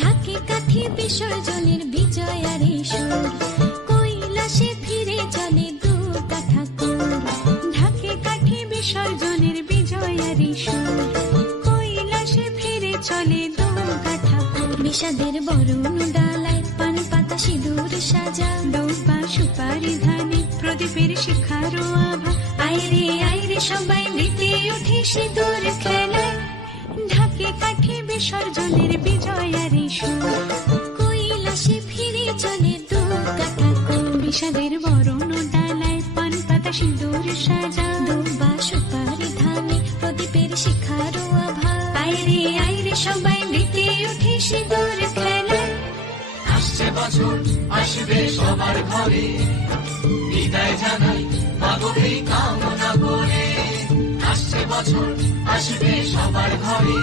ঢাকে কাঠি বিসর্জনের বিজয়ারে সুর, কৈলাসে ফিরে চলে দু কাঠা কুর। ঢাকে কাঠি বিসর্জনের বিজয়ারে সুর, কৈলাসে ফিরে চলে দু কাঠা কুর। বিষাদের বরণ ডালায় পান পাতা সিঁদুর সাজা, দৌপা সুপারি ধানে প্রদীপের শিখারো আভা। আইরে সবাই মেতে উঠে সিঁদুর খেলায়, ঢাকে কাঠি বিসর্জনের বিজয়ারে সুর, কৈলাসে ফিরে চলে দু কাঠা কুর। বিষাদের বরণ ডালায় পান পাতা সিঁদুর সাজা, দৌপা সুপারি ধানে প্রদীপের শিখারো আভা। আইরে সবাই মেতে উঠে সিঁদুর খেলায়। আসছে বছর আসবে সবার ঘরে, বিদায় জানাই মাগো এই কামনা করে। আসছে বছর আসবে সবার ঘরে,